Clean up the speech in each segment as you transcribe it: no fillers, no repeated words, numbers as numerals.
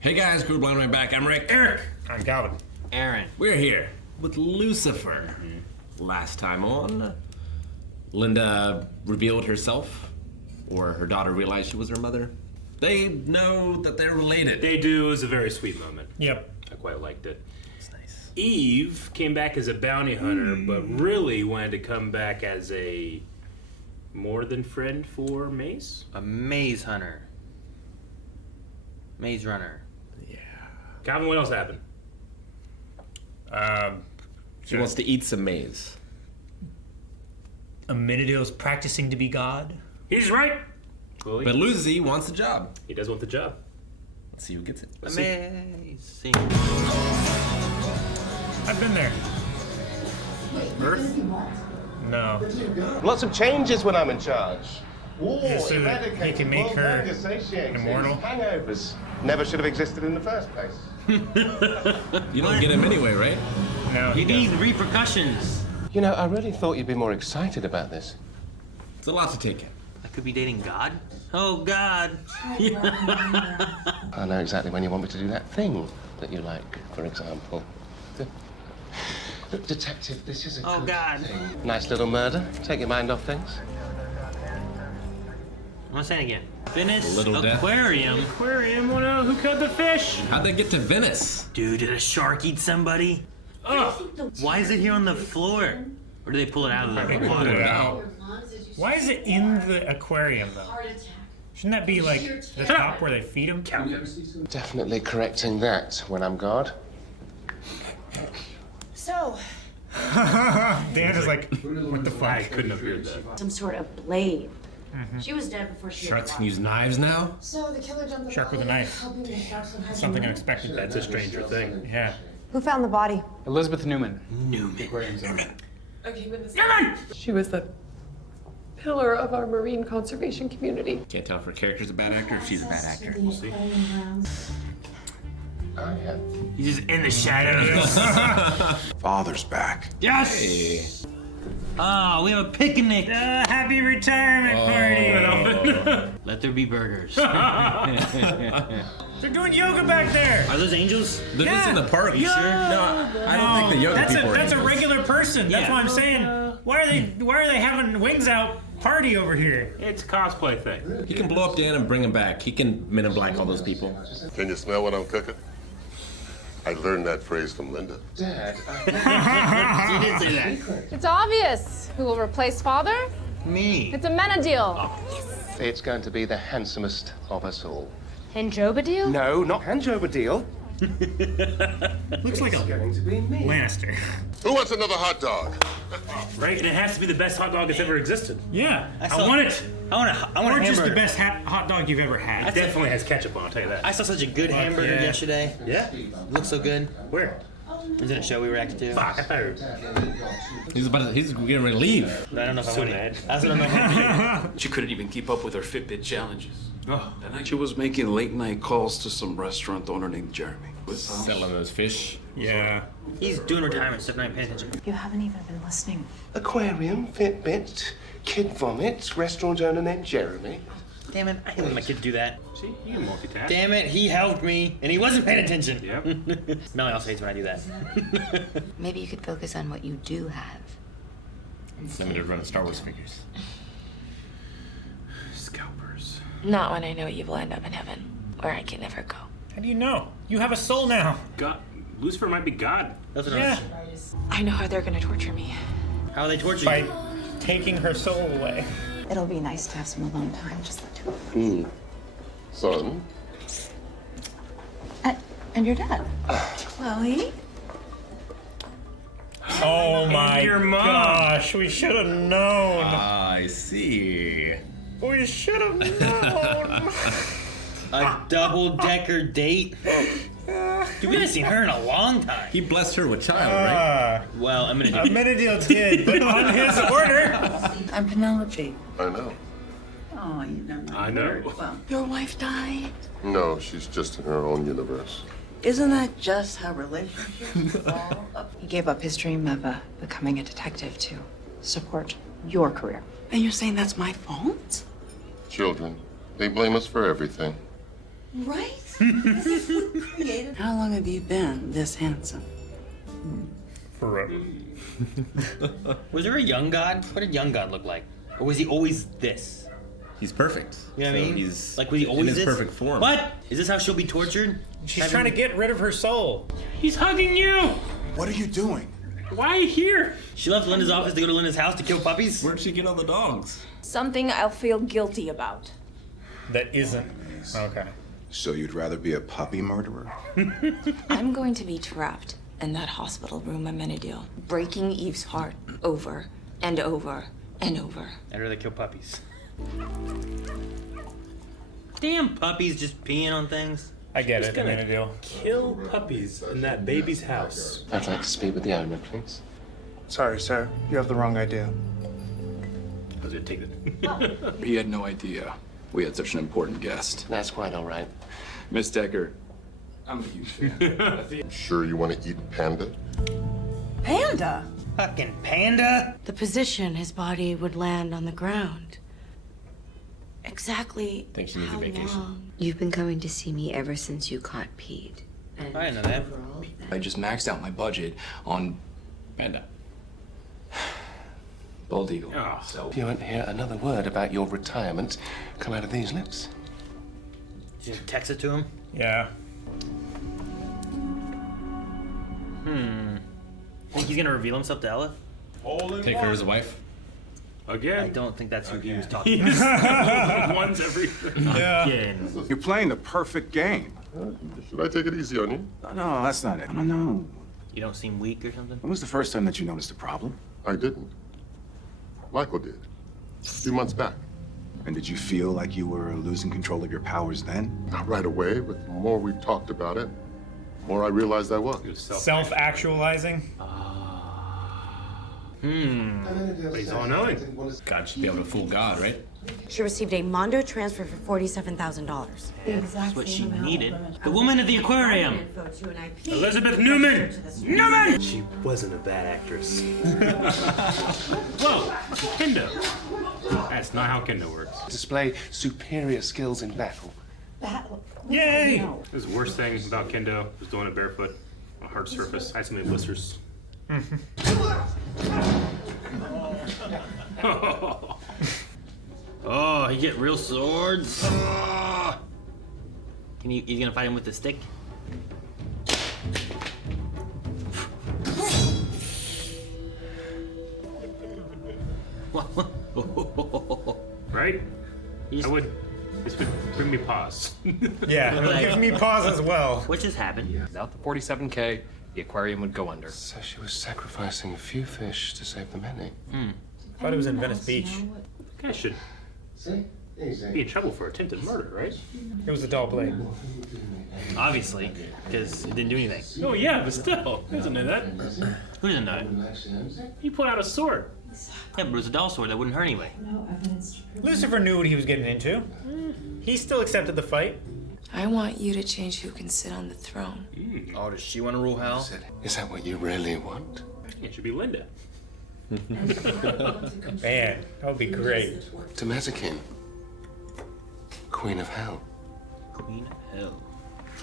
Hey guys, Crew Blind Right Back. I'm Rick. Eric. I'm Calvin. Aaron. We're here with Lucifer. Last time on, Linda revealed herself, or her daughter realized she was her mother. They know that they're related. They do. It was a very sweet moment. Yep. I quite liked it. It's nice. Eve came back as a bounty hunter, but really wanted to come back as a more than friend for Maze. A maze hunter. Maze runner. Calvin, what else happened? She wants to eat some maize. Amenadiel's practicing to be God. He's right. Well, But Lucy wants a job. he does want the job. Let's see who gets it. Amazing. I've been there. Earth? No. Lots of changes when I'm in charge. War, So that he eradicated, can make world her hunger satiated, immortal? hangovers. Never should have existed in the first place. You don't get him anyway, right? No. You need repercussions. You know, I really thought you'd be more excited about this. It's a lot to take in. I could be dating God. Oh, God. I know exactly when you want me to do that thing that you like, for example. Look, Detective, this is a Oh, good God. thing. Nice little murder. Take your mind off things. I'm gonna say it again. Venice Little death. Aquarium. Aquarium, who killed the fish? How'd they get to Venice? Dude, did a shark eat somebody? Oh, Why is it here on the floor? Or do they pull it out of the Pull water? it out. Why is it in the aquarium, though? Shouldn't that be like the top where they feed them? Definitely correcting that when I'm God. So, Dan is like, what the I fuck? couldn't have heard that. some sort of blade. She was dead before she Sharks can use knives now? So the killer jumped Shark with a knife. Something unexpected. That's a stranger thing. Yeah. Who found the body? Elizabeth Newman. She was the pillar of our marine conservation community. Can't tell if her character's a bad actor or if she's a bad actor. We'll see. Oh, yeah. He's just in the shadows. Father's back. Yes! Hey. Oh, we have a picnic. Happy retirement party! Let there be burgers. They're doing yoga back there! Are those angels? They're just in the park. You sure? No, I don't think the yoga That's people are a angels. regular person. That's Yeah. what I'm saying. Why are they having wings out party over here? It's a cosplay thing. He can blow up Dan and bring him back. He can Men in Black all those people. Can you smell what I'm cooking? I learned that phrase from Linda. Dad, You did say that. It's obvious who will replace father. Me. It's Amenadiel. it's going to be the handsomest of us all. And Jobadiel? No, not Hanjobadiel. Looks like a Going to be me. Lannister. Who wants another hot dog? Right? And it has to be the best hot dog that's ever existed. Yeah. I want it. I want Or a just hamburger. the best hot dog you've ever had. It definitely has ketchup on, I'll tell you that. I saw such a good hamburger yeah. yesterday. Yeah? Looked so good. Where? It was in a show we reacted to. Fuck, I thought He's getting ready to leave. But I don't know if I So want mad. it. I also don't know if I want it. She couldn't even keep up with her Fitbit challenges. Oh. That night she was making late night calls to some restaurant owner named Jeremy. Selling those fish. Yeah. He's doing retirement stuff, not paying attention. You haven't even been listening. Aquarium, Fitbit, kid vomit, restaurant owner named Jeremy. Damn it, I didn't let my kid do that. See, you can multitask. Damn it, he helped me, and he wasn't paying attention. Yep. Melanie also hates when I do that. Maybe you could focus on what you do have. Send me to run Star Wars figures. Scalpers. Not when I know you will end up in heaven, where I can never go. How do you know? You have a soul now. God. Lucifer might be God. That's what Yeah. I know how they're gonna torture me. How are they torturing By you? taking her soul away. It'll be nice to have some alone time, just the two of us. Son, And your dad. Chloe? Oh my your mom. gosh, we should have known. I see. We should have known. A double-decker date? Dude, we haven't seen her in a long time. He blessed her with child, right? Well, I'm gonna do Amenadiel did, but on his order. I'm Penelope. I know. Oh, you don't know. I know. Well, Your wife died. No, she's just in her own universe. isn't that just how relationships fall up? He gave up his dream of becoming a detective to support your career. And you're saying that's my fault? Children, they blame us for everything. Right? This is what created. How long have you been this handsome? Forever. Was there a young God? What did young God look like? Or was he always this? He's perfect. You know what I mean? He's like, was he always in his this? perfect form. What? Is this how she'll be tortured? She's trying to get rid of her soul. He's hugging you! What are you doing? Why are you here? She left Linda's office to go to Linda's house to kill puppies? Where'd she get all the dogs? Something I'll feel guilty about. That isn't. Okay. So you'd rather be a puppy murderer? I'm going to be trapped in that hospital room I'm gonna do. Breaking Eve's heart over and over and over. I'd rather kill puppies. Damn puppies just peeing on things. I get Just it. I'm gonna gonna do. kill puppies in that baby's house. I'd like to speak with the owner, please. Sorry, sir. You have the wrong idea. I was gonna take it. He had no idea we had such an important guest. That's quite all right. Miss Decker, I'm a huge fan. Sure you want to eat panda? Panda? Fucking panda? The position his body would land on the ground. Exactly Think she needs a how vacation. long? You've been coming to see me ever since you caught Pete. And I didn't know that. I just maxed out my budget on Panda. Bald Eagle. Oh. So You won't hear another word about your retirement come out of these lips. Did you text it to him? Yeah. Think he's gonna reveal himself to Ella? Take her as a wife. Again? I don't think that's who he was talking He's about. once every. Again. You're playing the perfect game. Should I take it easy on you? No, that's not it. No. You don't seem weak or something? When was the first time that you noticed a problem? I didn't. Michael did. A few months back. And did you feel like you were losing control of your powers then? Not right away, but the more we talked about it, the more I realized I was. Self-actualizing. But he's all knowing. God should be able to fool God, right? She received a Mondo transfer for $47,000. That's what she needed. The woman at the aquarium! Elizabeth Newman! Newman! She wasn't a bad actress. Whoa! Kendo. That's not how Kendo works. Display superior skills in battle. Yay! It was the worst thing about Kendo was doing it barefoot on a hard surface. I had so many blisters. Oh, you get real swords. Oh. You gonna fight him with the stick? Right? I would. This would bring me pause. Yeah, it gives me pause as well. What just happened? Without the 47K, the aquarium would go under. So she was sacrificing a few fish to save the many. I thought it was in Venice Beach. Guy should be in trouble for attempted murder, right? It was a dull blade. Obviously, because it didn't do anything. Oh yeah, but still, he doesn't know that. Who didn't know it? He pulled out a sword. Yeah, but it was a doll sword that wouldn't hurt anyway. Lucifer knew what he was getting into. He still accepted the fight. I want you to change who can sit on the throne. Oh, does she want to rule hell? Is that what you really want? It should be Linda. Man, that would be great. Tamazikin, Queen of Hell. Queen of Hell.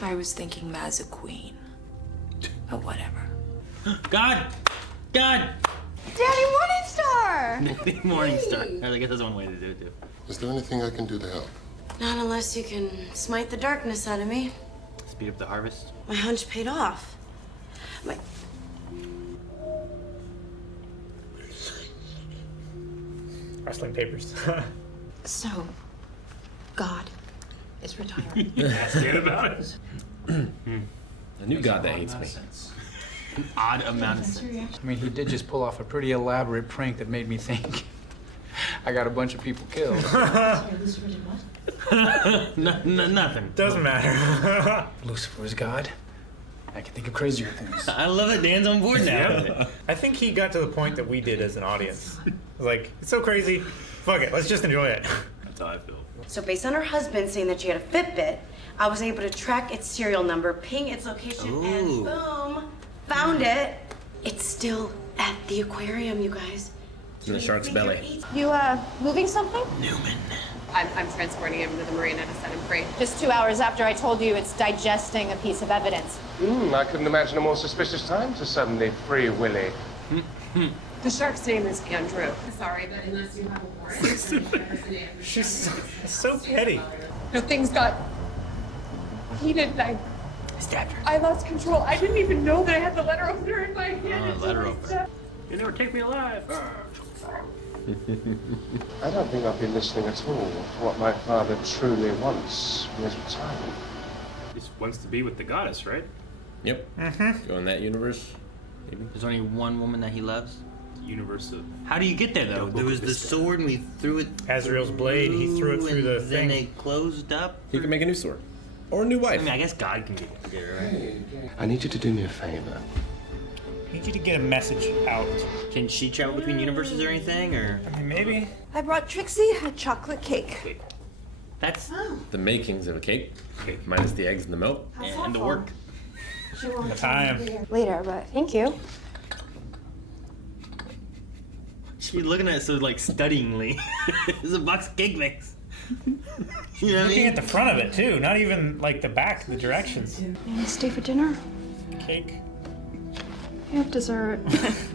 I was thinking Maz a queen. But whatever. God! God! Daddy Morningstar! Daddy Morningstar. I guess that's one way to do it, too. Is there anything I can do to help? Not unless you can smite the darkness out of me. Speed up the harvest. My hunch paid off. Wrestling papers. So, God is retiring. Ask Dad about it. A new God that hates me. An odd amount of sense. I mean, he did just pull off a pretty elaborate prank that made me think I got a bunch of people killed. Nothing. Doesn't matter. Lucifer is God. I can think of crazier things. I love it. Dan's on board now. I think he got to the point that we did as an audience. Like, it's so crazy. Fuck it, let's just enjoy it. That's how I feel. So based on her husband saying that she had a Fitbit, I was able to track its serial number, ping its location, and boom, found it. It's still at the aquarium, you guys. It's in the shark's belly. You, moving something? Newman. I'm transporting him to the Marietta to set him free. Just 2 hours after I told you it's digesting a piece of evidence. I couldn't imagine a more suspicious time to suddenly free Willie. The shark's name is Andrew. Sorry, but unless you have a warrant. She's so petty. Things got heated and I stabbed her. I lost control. I didn't even know that I had the letter opener in my hand. Letter opener. You never take me alive. I don't think I've been listening at all to what my father truly wants in his retirement. He just wants to be with the goddess, right? Yep. Go in that universe. Maybe. There's only one woman that he loves. Universe of. How do you get there though? There was the sword and we threw it. Azrael's blade. He threw it through the then thing. it closed up. He can make a new sword. Or a new wife. I mean, I guess God can get it together, right? I need you to do me a favor. I need you to get a message out. Can she travel between universes or anything, or? I mean, maybe. I brought Trixie a chocolate cake. That's the makings of a cake. Minus the eggs and the milk. And the work. The time. Later, but thank you. She's looking at it so like studyingly. There's a box of cake mix. You know what I Looking mean? at the front of it too, not even like the back, the directions. You want to stay for dinner? Cake. You have dessert.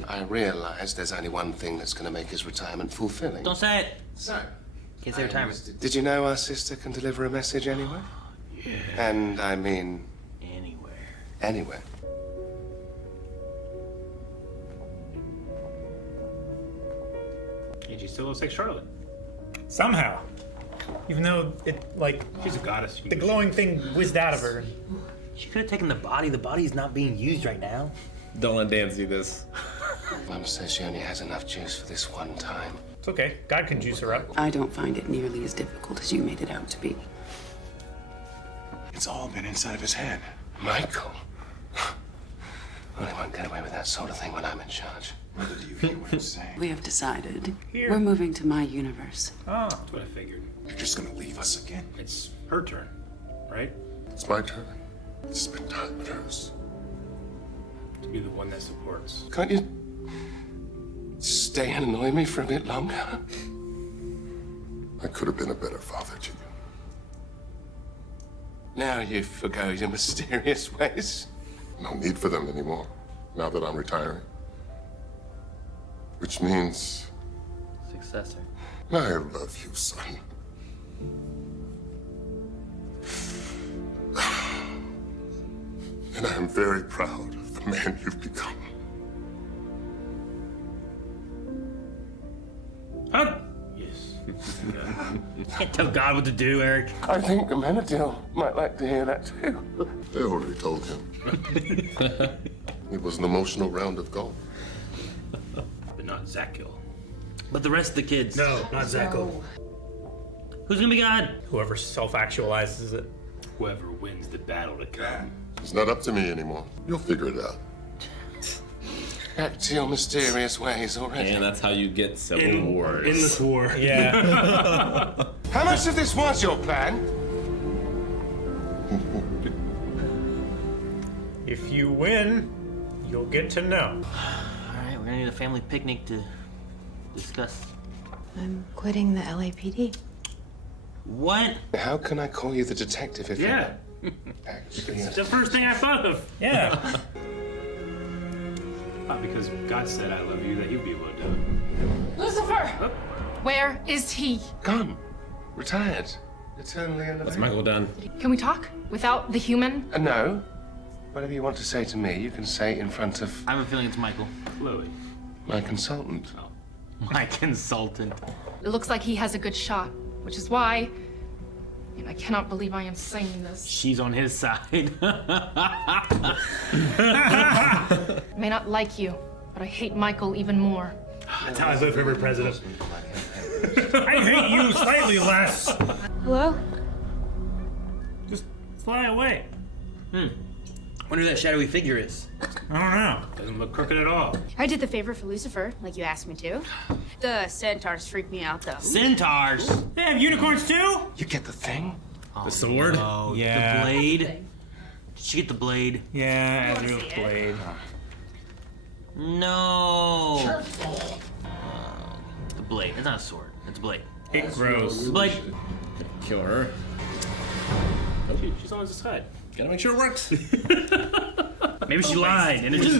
I realize there's only one thing that's going to make his retirement fulfilling. Don't say it. So, Can't say retirement. did you know our sister can deliver a message anywhere? Yeah. And I mean... Anywhere. Anywhere. And she still looks like Charlotte. Somehow. Even though it, like... She's a goddess. The glowing thing whizzed out of her. She could have taken the body. The body's not being used right now. Don't let Dan see this. Mum says she only has enough juice for this one time. It's okay. God can juice her up. I don't find it nearly as difficult as you made it out to be. It's all been inside of his head. Michael? Well, he won't get away with that sort of thing when I'm in charge. Mother, do you hear what I'm saying? We have decided Here. we're moving to my universe. Oh. That's what I figured. You're just gonna leave us again? It's her turn, right? It's my turn. It's been time with hers. To be the one that supports. Can't you stay and annoy me for a bit longer? I could have been a better father to you. Now you forgo your mysterious ways. No need for them anymore, now that I'm retiring. Which means Successor. I love you, son. And I am very proud of the man you've become. Huh? Yes. You can't tell God what to do, Eric. I think Amenadiel might like to hear that too. They already told him. It was an emotional round of golf. But not Zakil. But the rest of the kids. No, not Zakil. Who's gonna be God? Whoever self-actualizes it. Whoever wins the battle to come. It's not up to me anymore. You'll figure it out. Back to your mysterious ways already. And that's how you get civil wars. Endless war. Yeah. How much of this was your plan? If you win, you'll get to know. Alright, we're gonna need a family picnic to discuss. I'm quitting the LAPD. What? How can I call you the detective if Yeah. you're actually... It's the first thing I thought of. Yeah. Not because God said I love you that he'd be able to do it. Lucifer! Oh. Where is he? Gone. Retired. Eternally in the That's Michael done. Can we talk without the human? No. Whatever you want to say to me, you can say in front of I have a feeling it's Michael. Chloe. my consultant. My consultant. It looks like he has a good shot, which is why. And I cannot believe I am saying this. She's on his side. I may not like you, but I hate Michael even more. That's how I vote for president. I hate you slightly less. Hello? Just fly away. Wonder who that shadowy figure is. I don't know. Doesn't look crooked at all. I did the favor for Lucifer, like you asked me to. The centaurs freak me out, though. Centaurs? They have unicorns too? You get the thing? The sword? Oh, Yeah. The blade? Did she get the blade? Yeah, Azrael's blade. No. The blade. It's not a sword. It's a blade. It grows. Like, Kill her. She's on his side. Gotta make sure it works. maybe she lied and it just.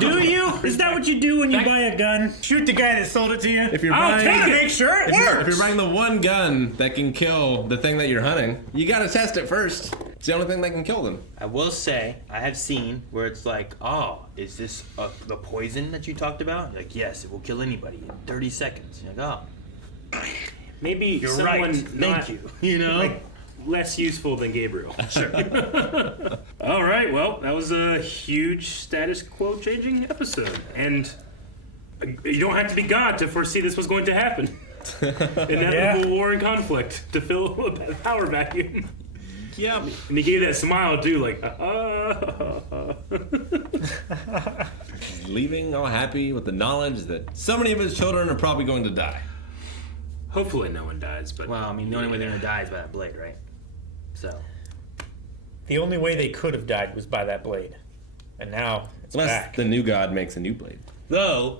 Do you? Is that what you do when you buy a gun? Shoot the guy that sold it to you? If you're I'll buying, take it. Make sure it works. If you're buying the one gun that can kill the thing that you're hunting, you gotta test it first. It's the only thing that can kill them. I will say, I have seen where it's like, oh, is this the poison that you talked about? You're like, yes, it will kill anybody in 30 seconds. You're like, oh. Maybe You're someone right. not, Thank you. You know? like, less useful than Gabriel. Sure. All right, well, that was a huge status quo changing episode. And you don't have to be God to foresee this was going to happen. Inevitable war and conflict to fill a power vacuum. Yep. And he gave that smile too, like, Leaving all happy with the knowledge that so many of his children are probably going to die. Hopefully no one dies, but... Well, I mean, the only way they're going to die is by that blade, right? So... The only way they could have died was by that blade. And now it's Unless back. the new god makes a new blade. Though,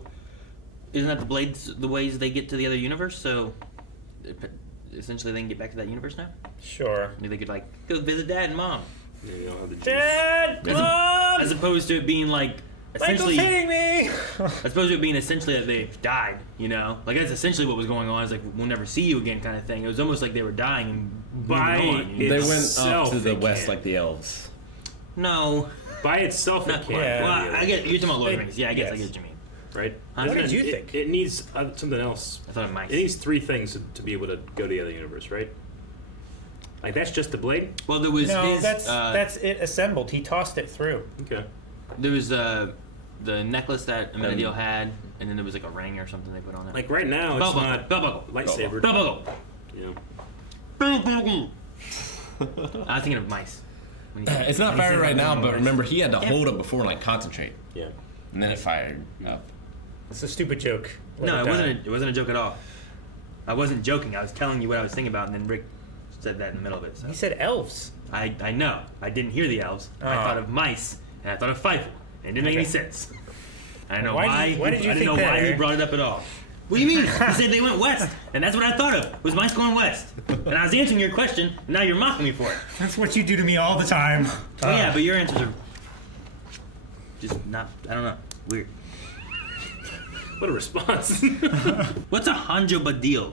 isn't that the blades the ways they get to the other universe? So, essentially they can get back to that universe now? Sure. Maybe they could, like, go visit Dad and Mom. Yeah, you don't have the juice. Dad! Mom! As opposed to it being, like, essentially... Michael's hitting me! As opposed to it being essentially that they've died, you know? Like, that's essentially what was going on. It's like, we'll never see you again kind of thing. It was almost like they were dying and By moving on. You know? They went up to the they west can't. like the elves. No. By itself, it Not can't. quite. Yeah. Well, I get, you're talking about Lord of the Rings. Yeah, I guess Yes. I get what you mean. Right? Huh? What did you It- think? It needs something else. I thought it might. It needs three things to be able to go to the other universe, right? Like, that's just the blade? Well, there was No, his, that's it assembled. He tossed it through. Okay. there was the necklace that Amenadiel had, and then there was like a ring or something they put on it. Like, right now, it's not lightsaber. Bubble. Yeah. I was thinking of mice. It's not firing right now, but remember he had to Yeah. hold it before and like concentrate, Yeah. and then it fired up. It's a stupid joke. No, it wasn't a joke at all. I wasn't joking. I was telling you what I was thinking about, and then Rick said that in the middle of it. So. He said elves. I know. I didn't hear the elves. I Oh. thought of mice, and I thought of Feifel. And it didn't make any sense. I don't know Why why. did you I didn't think know that, why he Eric? brought it up at all. What do you mean? He said they went west, and that's what I thought of. Was mice going west? And I was answering your question, and now you're mocking me for it. That's what you do to me all the time. Well, yeah, but your answers are just not. I don't know. Weird. What a response. What's a Hanjo Badil?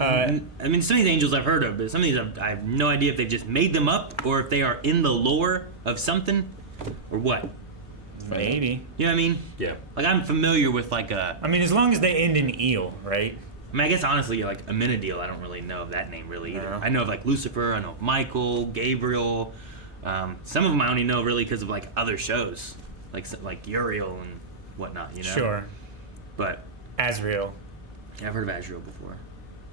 I mean, some of these angels I've heard of, but some of these I have no idea if they've just made them up or if they are in the lore of something or what. Maybe. You know what I mean? Yeah. Like, I'm familiar with, like, a... I mean, as long as they end in eel, right? I mean, I guess, honestly, like, Amenadiel, I don't really know of that name, really, either. No. I know of, like, Lucifer, I know of Michael, Gabriel. Some of them I only know, really, because of, like, other shows. Like Uriel and whatnot, you know? Sure. But... Azrael. Yeah, I've heard of Azrael before.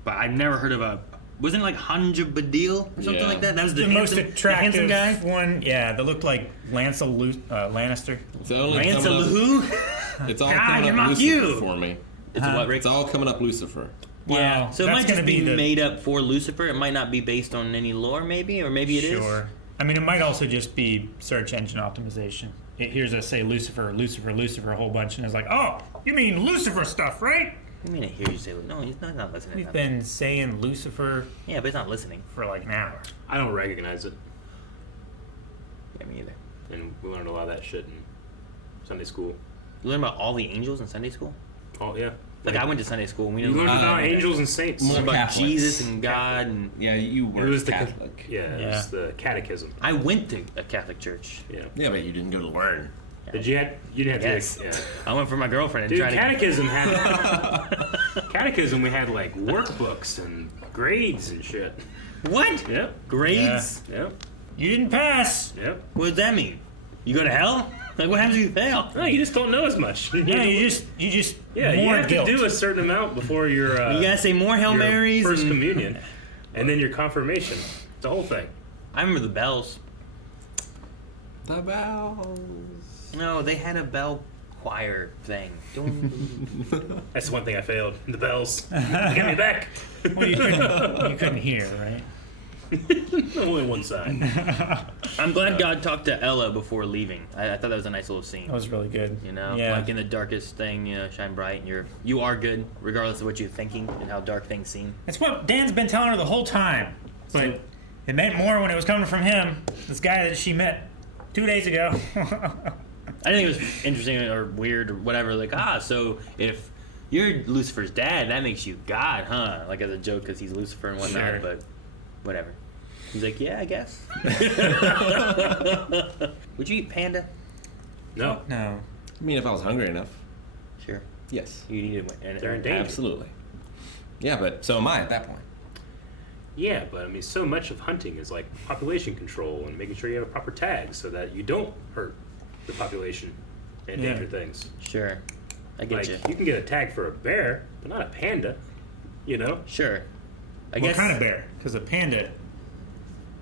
But I've never heard of a... Wasn't it, like, Hanjo Badil or something like that? That was the most handsome, attractive the handsome guy? one. Yeah, that looked like Lannister. It's only Ransom coming up- Lahu? It's all God, coming you up mock Lucifer you. for me. It's a what, Rick? It's all coming up Lucifer. Yeah, so it that's might just gonna be the- made up for Lucifer. It might not be based on any lore, maybe, or maybe it is. Sure. I mean, it might also just be search engine optimization. It hears us say Lucifer, Lucifer, Lucifer a whole bunch, and it's like, oh, you mean Lucifer stuff, right? I mean, I hear you say, no, he's not listening. We've been saying Lucifer Yeah, but he's not listening. for like an hour. I don't recognize it. Yeah, me either. And we learned a lot of that shit in Sunday school. You learn about all the angels in Sunday school? Oh, yeah. Like, I went to Sunday school, and we You didn't learned learn about angels and saints. more about Catholics. Jesus and God, and Yeah, you It were was the Catholic. it was the catechism. I went to a Catholic church. Yeah. Yeah, but you didn't go to learn. Did you didn't have Yes. to? Yeah. I went for my girlfriend and Dude, tried to... catechism had catechism. We had like workbooks and grades and shit. What? Yep. Grades? Yep. You didn't pass. Yep. What does that mean? You go to hell? Like, what happens if you fail? No, you just don't know as much. Yeah, you just Yeah, you more have guilt. to do a certain amount before your You gotta say more Hail your Marys first and- communion, and then your confirmation. It's the whole thing. I remember the bells. The bells. No, they had a bell choir thing. That's the one thing I failed. The bells. Get me back. Well, you couldn't hear, right? Only one side. I'm glad God talked to Ella before leaving. I thought that was a nice little scene. That was really good. You know, Yeah. like in the darkest thing, shine bright, and you are good, regardless of what you're thinking and how dark things seem. That's what Dan's been telling her the whole time. But it meant more when it was coming from him. This guy that she met 2 days ago. I think it was interesting or weird or whatever. Like, so if you're Lucifer's dad, that makes you God, huh? Like as a joke because he's Lucifer and whatnot. Sure. But whatever. He's like, yeah, I guess. Would you eat panda? No. No. I mean, if I was hungry enough. Sure. Yes. You'd eat it. And They're endangered. Absolutely. Yeah, but so am I at that point. Yeah, but I mean, so much of hunting is like population control and making sure you have a proper tag so that you don't hurt the population and endanger things. Sure. I get you. You can get a tag for a bear, but not a panda. You know? Sure. What kind of bear? Because a panda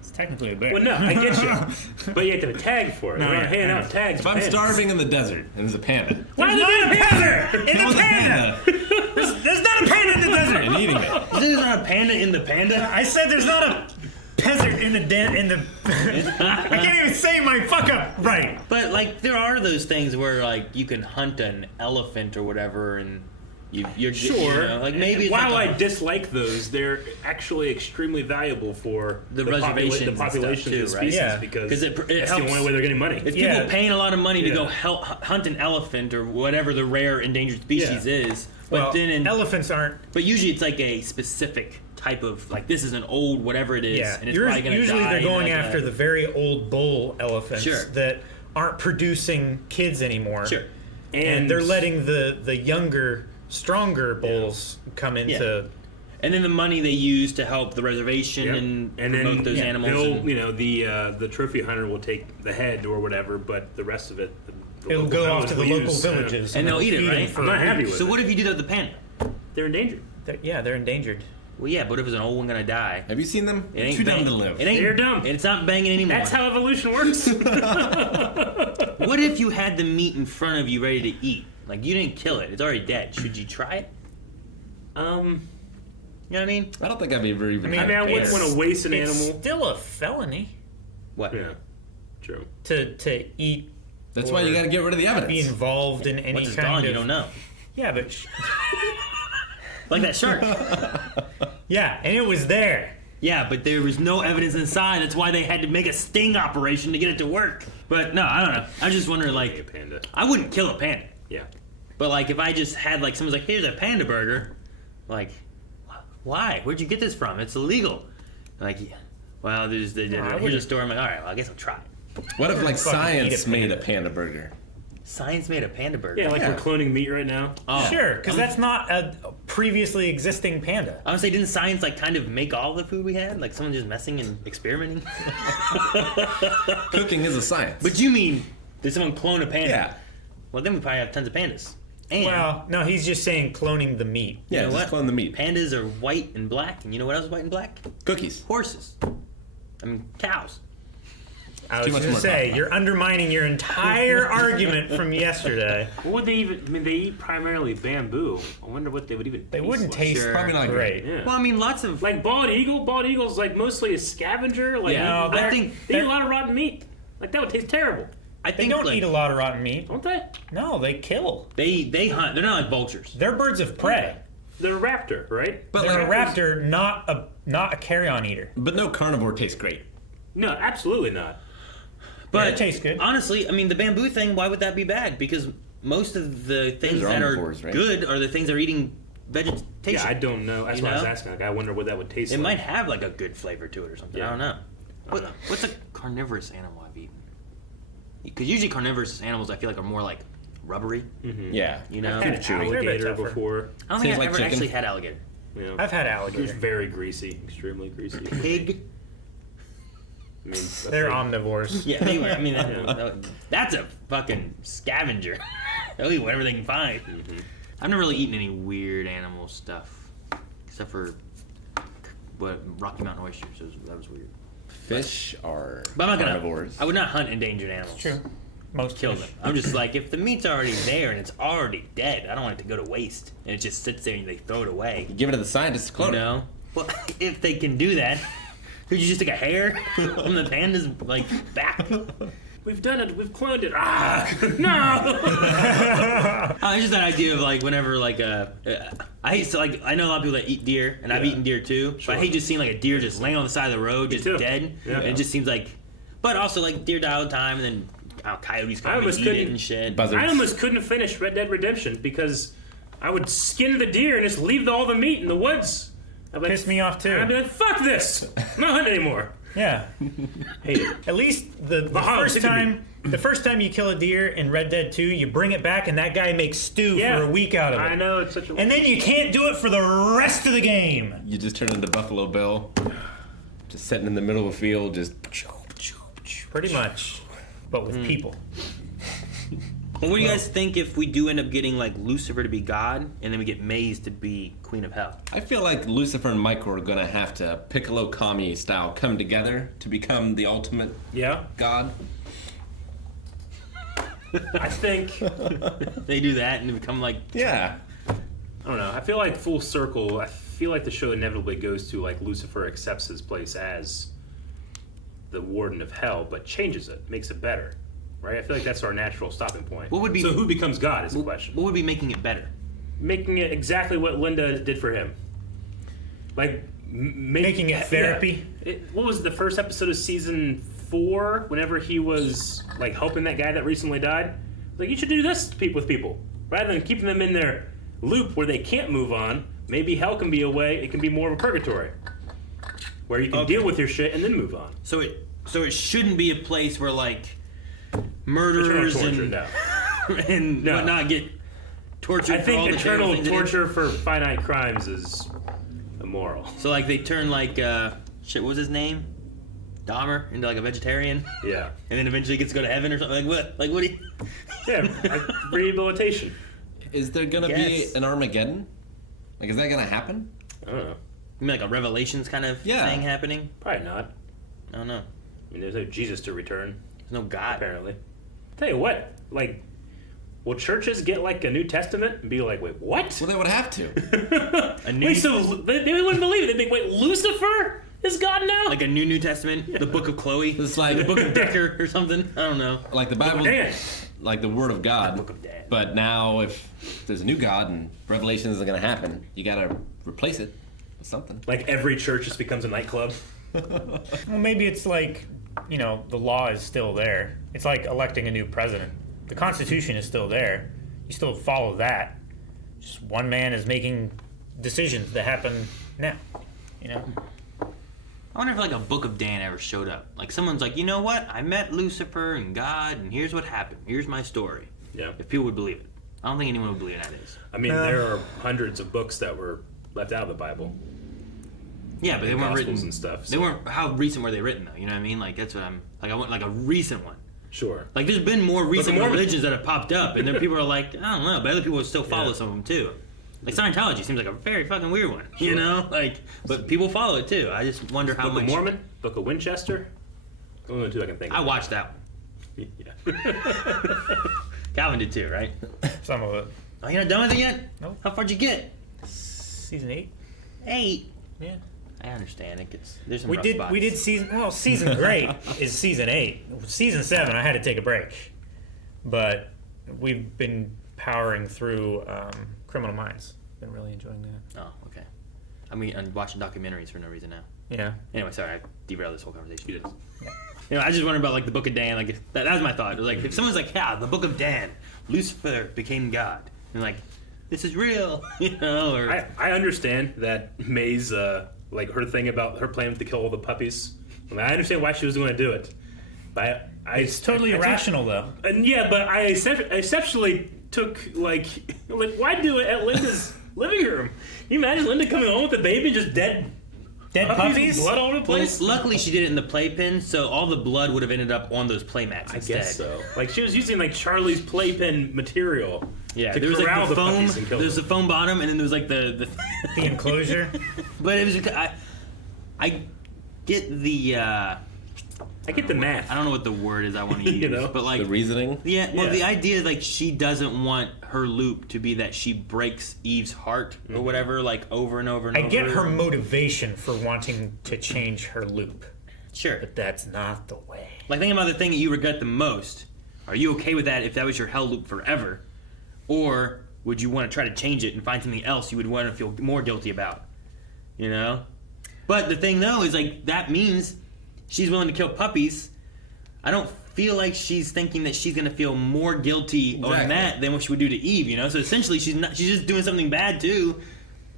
is technically a bear. Well, no, I get you. But you have to have a tag for it. No, We're not yeah, handing I out know. tags. If I'm starving in the desert and there's a panda. Why is not a panda in the panda? There's not a panda in the desert. And eating it. There's not a panda in the panda? I said there's not a peasant in the I can't even say my fuck up right. But like, there are those things where like you can hunt an elephant or whatever, and you're Sure. you know, like maybe it's while like I dislike those, they're actually extremely valuable for the reservations the population and of the stuff too, species right? because it that's helps. the only way they're getting money. If people paying a lot of money to go hunt an elephant or whatever the rare endangered species is, but then elephants aren't. But usually it's like a specific type of like this is an old whatever it is, and it's probably going to die. Usually they're going and after the very old bull elephants Sure. that aren't producing kids anymore. Sure. And they're letting the younger, stronger bulls come into. And then the money they use to help the reservation Yep. and then promote those animals. they'll, the trophy hunter will take the head or whatever, but the rest of it, the It'll local go off fellas to the will local use, villages. and they'll eat it, feed right? them I'm not happy with So it. what if you do that with the panda? They're endangered. They're endangered. Well, yeah, but if it's an old one gonna die? Have you seen them? It ain't Too dumb bang- to live. It ain't, They're dumb. It's not banging anymore. That's how evolution works. What if you had the meat in front of you ready to eat? Like you didn't kill it; it's already dead. Should you try it? You know what I mean? I don't think I've ever even. I wouldn't want to waste an It's animal. still a felony What? Yeah, true. to eat. That's why you got to get rid of the evidence. Be involved in any Once it's kind gone, of. you don't know. Yeah, but. Like that shark. Yeah, and it was there. Yeah, but there was no evidence inside. That's why they had to make a sting operation to get it to work. But no, I don't know. I was just wondering, like, A panda. I wouldn't kill a panda. Yeah. But like, if I just had like someone's like, "Here's a panda burger," like, why? Where'd you get this from? It's illegal. Like, yeah. Well, here's a store. I'm like, all right, well, I guess I'll try it. What if like fucking eat science a made panda. a panda burger? Science made a panda burger. Yeah, like we're cloning meat right now. Oh. Sure, because that's not a previously existing panda. I would say, didn't science like kind of make all the food we had? Like someone just messing and experimenting? Cooking is a science. But you mean, did someone clone a panda? Yeah. Well, then we probably have tons of pandas. And Well, no, he's just saying cloning the meat. Yeah, you know just what? clone the meat. Pandas are white and black, and you know what else is white and black? Cookies. Horses. I mean, cows. I was too much going to more say, complex. you're undermining your entire argument from yesterday. What would they even? I mean, they eat primarily bamboo. I wonder what they would even. They wouldn't like. taste Probably not great. Yeah. Well, I mean, lots of. Like bald eagle. Bald eagle's like mostly a scavenger. Like, Yeah, No, I think they eat a lot of rotten meat. Like that would taste terrible, I They think don't like, eat a lot of rotten meat. don't they? No, they kill. They hunt. They're not like vultures. They're birds of prey. They're a raptor, right? But They're like, a raptor, not a carrion eater. but no carnivore tastes great. No, absolutely not. But it tastes good. Honestly, I mean, the bamboo thing. Why would that be bad? Because most of the things Those are that are omnivores, right? good are the things that are eating vegetation. Yeah, I don't know. That's You why I was know? asking. Like, I wonder what that would taste It like. might have like a good flavor to it or something. I Yeah. don't know. What's a carnivorous animal I've eaten? Because usually carnivorous animals I feel like are more like rubbery. Mm-hmm. Yeah. You know, I've had chewy. alligator They're a bit tougher. before. I don't think I've Seems like ever chicken. actually had alligator. You know, I've had it was alligator. very greasy, extremely greasy. Pig. I mean, that's They're like- omnivores. Yeah, they were. I mean, that's a fucking scavenger. They'll eat whatever they can find. I've never really eaten any weird animal stuff, except for what Rocky Mountain oysters. That was weird. Fish are But I'm not carnivores. I would not hunt endangered animals. True. Most Kill fish. them. I'm just like, if the meat's already there and it's already dead, I don't want it to go to waste. And it just sits there and they throw it away. You give it to the scientists to clone You know? Well, if they can do that. Could you just take a hair from the panda's like back? We've done it. We've cloned it. Ah, no. It's just that idea of like whenever like I hate to, like I know a lot of people that eat deer, and I've eaten deer too. Sure. But I hate just seeing like a deer just laying on the side of the road, just dead. Yeah. And it just seems like, but also like deer die all the time, and then coyotes come and eat it and shit. I almost couldn't finish Red Dead Redemption because I would skin the deer and just leave all the meat in the woods. Pissed me off too. I'd be like, fuck this. I'm not hunting anymore. Yeah. Hate it. At least the first time you kill a deer in Red Dead 2, you bring it back and that guy makes stew for a week out of it. I know, it's such a... And then you can't do it for the rest of the game. You just turn into Buffalo Bill. Just sitting in the middle of a field, just... Pretty much. But with people. Well, what do you guys think if we do end up getting like Lucifer to be God, and then we get Maze to be Queen of Hell? I feel like Lucifer and Michael are gonna have to Piccolo Kami style come together to become the ultimate God. I think they do that and become like I don't know. I feel like full circle. I feel like the show inevitably goes to like Lucifer accepts his place as the Warden of Hell, but changes it, makes it better. Right? I feel like that's our natural stopping point. What would be so? Who becomes God is the question. What would be making it better? Making it exactly what Linda did for him. Like making it therapy. What was the first episode of season 4? Whenever he was like helping that guy that recently died, like you should do this with people rather than keeping them in their loop where they can't move on. Maybe hell can be a way. It can be more of a purgatory where you can deal with your shit and then move on. So it shouldn't be a place where like murderers and whatnot get tortured. I think for all eternal the torture for finite crimes is immoral. So like they turn like shit. What was his name? Dahmer into like a vegetarian. Yeah. And then eventually gets to go to heaven or something. Like what? Like what? Yeah, rehabilitation. Is there gonna be an Armageddon? Like, is that gonna happen? I don't know. You mean like a Revelations kind of thing happening? Probably not. I don't know. I mean, there's no Jesus to return. There's no God. Apparently. Tell you what, like, will churches get like a New Testament and be like, wait, what? Well, they would have to. Wait, so they wouldn't believe it. They'd be, wait, Lucifer is God now? Like a New Testament, the Book of Chloe. It's like the Book of Decker or something. I don't know. Like the Bible, like the Word of God. The Book of Dan. But now, if there's a new God and Revelation isn't going to happen, you got to replace it with something. Like every church just becomes a nightclub. Well, maybe it's like, the law is still there. It's like electing a new president. The Constitution is still there. You still follow that. Just one man is making decisions that happen now. I wonder if like a Book of Dan ever showed up. Like someone's like, you know what? I met Lucifer and God, and here's what happened. Here's my story. Yeah. If people would believe it. I don't think anyone would believe that is. I mean, there are hundreds of books that were left out of the Bible. Yeah, but they weren't written and stuff. They weren't. How recent were they written though? You know what I mean? Like that's what I'm. Like I want like a recent one. Sure. Like there's been more recent religions that have popped up, and then people are like, I don't know, but other people would still follow some of them too. Like Scientology seems like a very fucking weird one, you know? Like, but people follow it too. I just wonder how Book much. of Mormon, Book of Winchester. Only the two I can think of. I watched that one. Yeah. Calvin did too, right? Some of it. Oh, you're not done with it yet? Nope. How far'd you get? Season 8. 8. Yeah. I understand. It gets there's some We rough did spots. season great is season 8. Season 7 I had to take a break. But we've been powering through Criminal Minds. Been really enjoying that. Oh, okay. I mean, I'm watching documentaries for no reason now. Yeah. Anyway, sorry, I derailed this whole conversation. Yeah. I just wondered about like the Book of Dan. Like that was my thought. It was like if someone's like, yeah, the Book of Dan, Lucifer became God, and like this is real, Or I understand that May's like her thing about her plan to kill all the puppies. I mean, I understand why she was going to do it, but it's totally irrational though. And yeah, but I exceptionally took like why do it at Linda's living room? Can you imagine Linda coming home with a baby just dead puppies? Blood all over the place. Well, luckily she did it in the playpen, so all the blood would have ended up on those play mats instead. I guess so. Like she was using like Charlie's playpen material. Yeah, to there was like the foam. puppies and kill There was the them. foam bottom, and then there was like the enclosure. But it was I get the I get the math. I don't know what the word is I want to use, You know? but like The reasoning? Yeah, well, Yeah. the idea like she doesn't want her loop to be that she breaks Eve's heart or whatever, like over and over and I over. get her motivation for wanting to change her loop. Sure. But that's not the way. Like, think about the thing that you regret the most. Are you okay with that if that was your hell loop forever? Or would you want to try to change it and find something else you would want to feel more guilty about? You know? But the thing, though, is, like, that means she's willing to kill puppies. I don't feel like she's thinking that she's going to feel more guilty on that than what she would do to Eve, you know? So essentially, she's just doing something bad, too.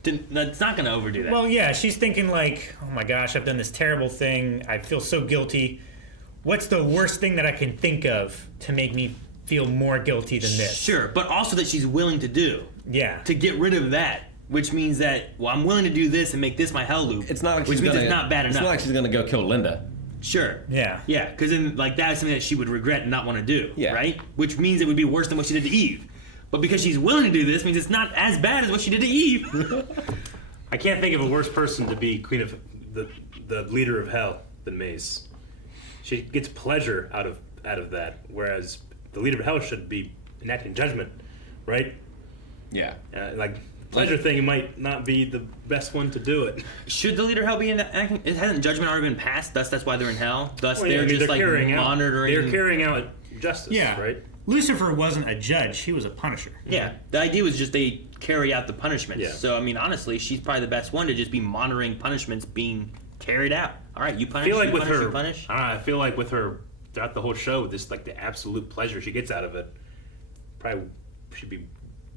That's not going to overdo that. Well, yeah, she's thinking like, oh my gosh, I've done this terrible thing. I feel so guilty. What's the worst thing that I can think of to make me feel more guilty than this? Sure, but also that she's willing to do. Yeah. To get rid of that. Which means that, well, I'm willing to do this and make this my hell loop. It's not like which she's means gonna, it's not bad enough. It's not like she's gonna go kill Linda. Sure. Yeah. Yeah, because then, like, that is something that she would regret and not want to do. Yeah. Right? Which means it would be worse than what she did to Eve. But because she's willing to do this means it's not as bad as what she did to Eve. I can't think of a worse person to be queen of the leader of hell than Mace. She gets pleasure out of that, whereas the leader of hell should be enacting judgment, right? Yeah. Like pleasure thing might not be the best one to do it. Should the leader of hell be in that? It hasn't judgment already been passed. Thus, that's why they're in hell. Thus, Well, they're yeah, just like monitoring. They're carrying out justice, Yeah. right? Lucifer wasn't a judge, he was a punisher. Yeah, the idea was just they carry out the punishments. Yeah. So I mean, honestly, she's probably the best one to just be monitoring punishments being carried out. All right, you I punish. feel like you with punish, her, you punish. I feel like with her throughout the whole show, this like the absolute pleasure she gets out of it, probably should be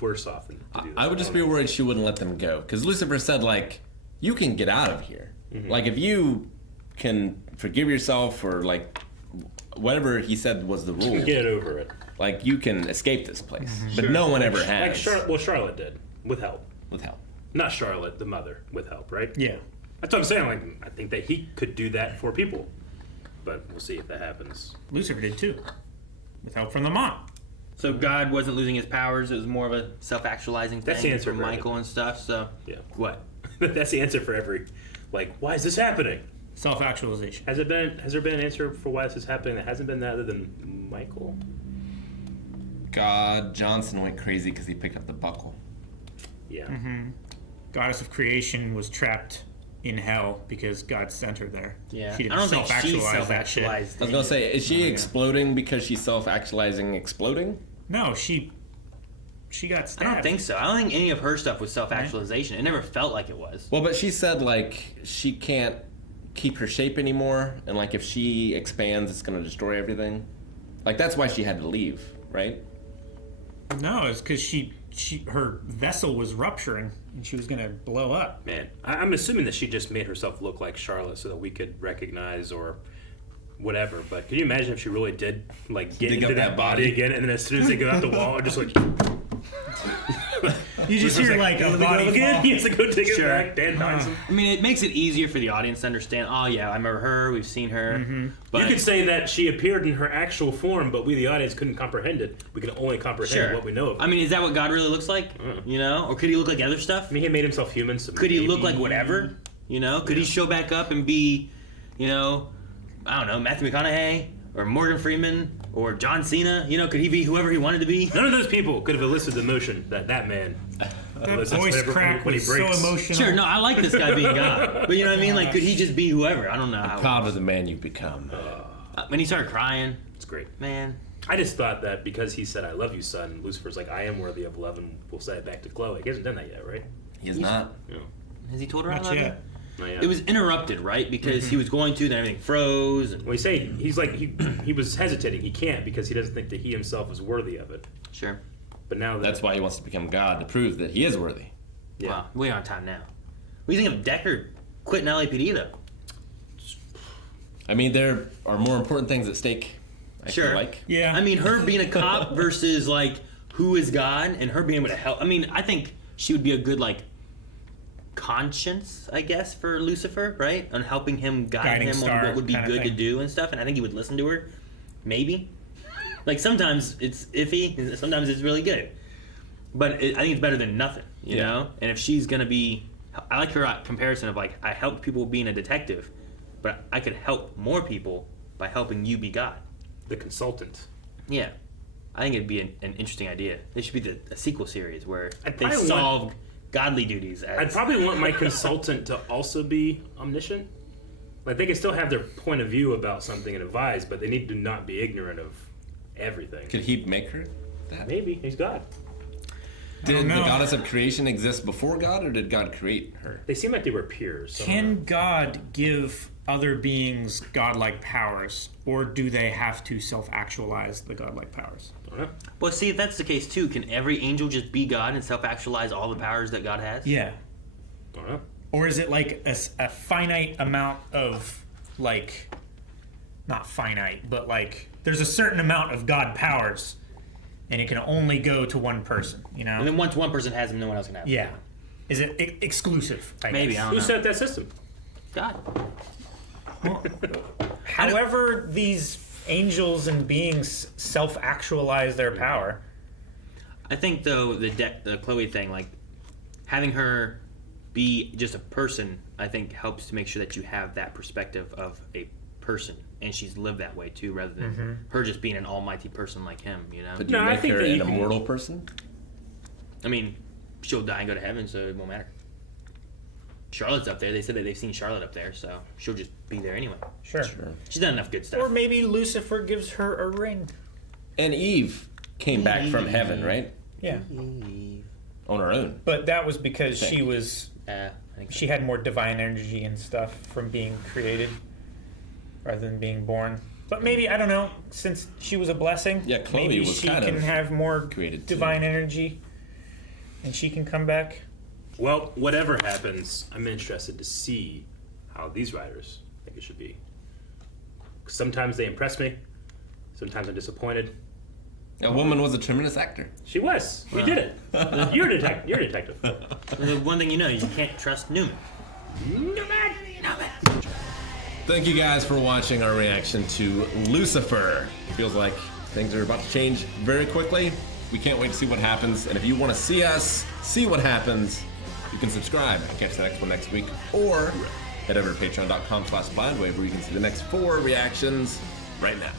worse off than to do that. I would just be worried she wouldn't let them go. Because Lucifer said, like, you can get out of here. Mm-hmm. Like, if you can forgive yourself or, like, whatever he said was the rule. Get over it. Like, you can escape this place. But Sure. no one ever Like has. Charlotte did, with help. With help. Not Charlotte, the mother, with help, right? Yeah. That's what I'm saying. Like, I think that he could do that for people, but we'll see if that happens. Lucifer did too, with help from the mom. So God wasn't losing his powers; it was more of a self-actualizing thing That's the answer for for Michael and stuff. So Yeah. what? That's the answer for every. Like, why is this happening? Self-actualization. Has there been an answer for why this is happening that hasn't been that other than Michael? God, Johnson went crazy because he picked up the buckle. Yeah. Mm-hmm. Goddess of creation was trapped in hell because God sent her there. Yeah. She didn't I don't think she self-actualize that shit. self-actualized. I was gonna say, is she exploding because she's self-actualizing exploding? No, she got I stabbed. don't think so. I don't think any of her stuff was self-actualization. It never felt like it was. Well, but she said, like, she can't keep her shape anymore, and, like, if she expands, it's gonna destroy everything. Like, that's why she had to leave, right? No, it's because her vessel was rupturing and she was gonna blow up. Man, I'm assuming that she just made herself look like Charlotte so that we could recognize or whatever. But can you imagine if she really did like get Dig into up that that body body. again, and then as soon as they go out the wall, just like You just hear like a body fall. He has to go take it Sure. back. Dan finds him. I mean, it makes it easier for the audience to understand. Oh yeah, I remember her. We've seen her. Mm-hmm. But You could say that she appeared in her actual form, but we, the audience, couldn't comprehend it. We could only comprehend sure. what we know of. I mean, is that what God really looks like? You know, or could he look like other stuff? I mean, he made himself human. So Could he look maybe- like whatever? You know, could he show back up and be, you know, I don't know, Matthew McConaughey or Morgan Freeman or John Cena? You know, could he be whoever he wanted to be? None of those people could have elicited the emotion that man. That elicits voice whenever- crack when he was so breaks. emotional. Sure, no, I like this guy being God, but you know what I mean? Like, could he just be whoever? I don't know. How Proud of the man you've become. when he started crying, It's great. man. I just thought that because he said, "I love you, son," Lucifer's like, "I am worthy of love," and we'll say it back to Chloe. He hasn't done that yet, right? He is not. No. Has he told her I Not love you? yet. Not yet. It was interrupted, right? Because he was going to, then everything froze. And, Well, he's saying he's like he was hesitating. He can't because he doesn't think that he himself is worthy of it. sure. But now that That's why he wants to become God, to prove that he is worthy. yeah. Wow, way on time now. What do you think of Deckard quitting LAPD though? I mean, there are more important things at stake, I Sure. feel like. Yeah. I mean, her being a cop versus like who is God, and her being able to help. I mean, I think she would be a good like conscience, I guess, for Lucifer, right? On helping him guide Guiding him star on what would be kinda good to thing. do and stuff. And I think he would listen to her. Maybe. Like sometimes it's iffy, and sometimes it's really good. But I think it's better than nothing, you Yeah. know. And if she's gonna be, I like her comparison of like I helped people being a detective, but I could help more people by helping you be God. The consultant. Yeah. I think it'd be an interesting idea. It should be a sequel series where I'd they probably solve godly duties. I'd probably want my consultant to also be omniscient. Like, they can still have their point of view about something and advise, but they need to not be ignorant of everything. Could he make her that? Maybe. He's God. Did the goddess of creation exist before God, or did God create her? They seem like they were peers. So Can God give other beings godlike powers, or do they have to self-actualize the godlike powers? Well, see, if that's the case too, can every angel just be God and self-actualize all the powers that God has? Yeah. Or is it like a finite amount of, like, not finite, but like, there's a certain amount of God powers, and it can only go to one person, you know? And then once one person has them, no one else can have them. Yeah. Is it exclusive? Maybe, I don't know. Who set that system? God. However, these angels and beings self-actualize their power. I think though the Chloe thing, like having her be just a person, I think helps to make sure that you have that perspective of a person, and she's lived that way too, rather than her just being an almighty person like him. You know? But do you make her an immortal person? I mean, she'll die and go to heaven, so it won't matter. Charlotte's up there. They said that they've seen Charlotte up there, so she'll just be there anyway. Sure. She's done enough good stuff. Or maybe Lucifer gives her a ring. And Eve came back from heaven, right? Yeah. On her own. But that was because she was... I think she had more divine energy and stuff from being created rather than being born. But maybe, I don't know, since she was a blessing, yeah, Chloe maybe was she kind can of have more created divine energy and she can come back. Well, whatever happens, I'm interested to see how these writers think it should be. Sometimes they impress me. Sometimes I'm disappointed. A woman was a tremendous actor. She was. We did it. You're a detective. You're a detective. The one thing you know is you can't trust Newman. Thank you guys for watching our reaction to Lucifer. It feels like things are about to change very quickly. We can't wait to see what happens. And if you want to see us see what happens, you can subscribe and catch the next one next week. Or head over to patreon.com/blindwave where you can see the next 4 reactions right now.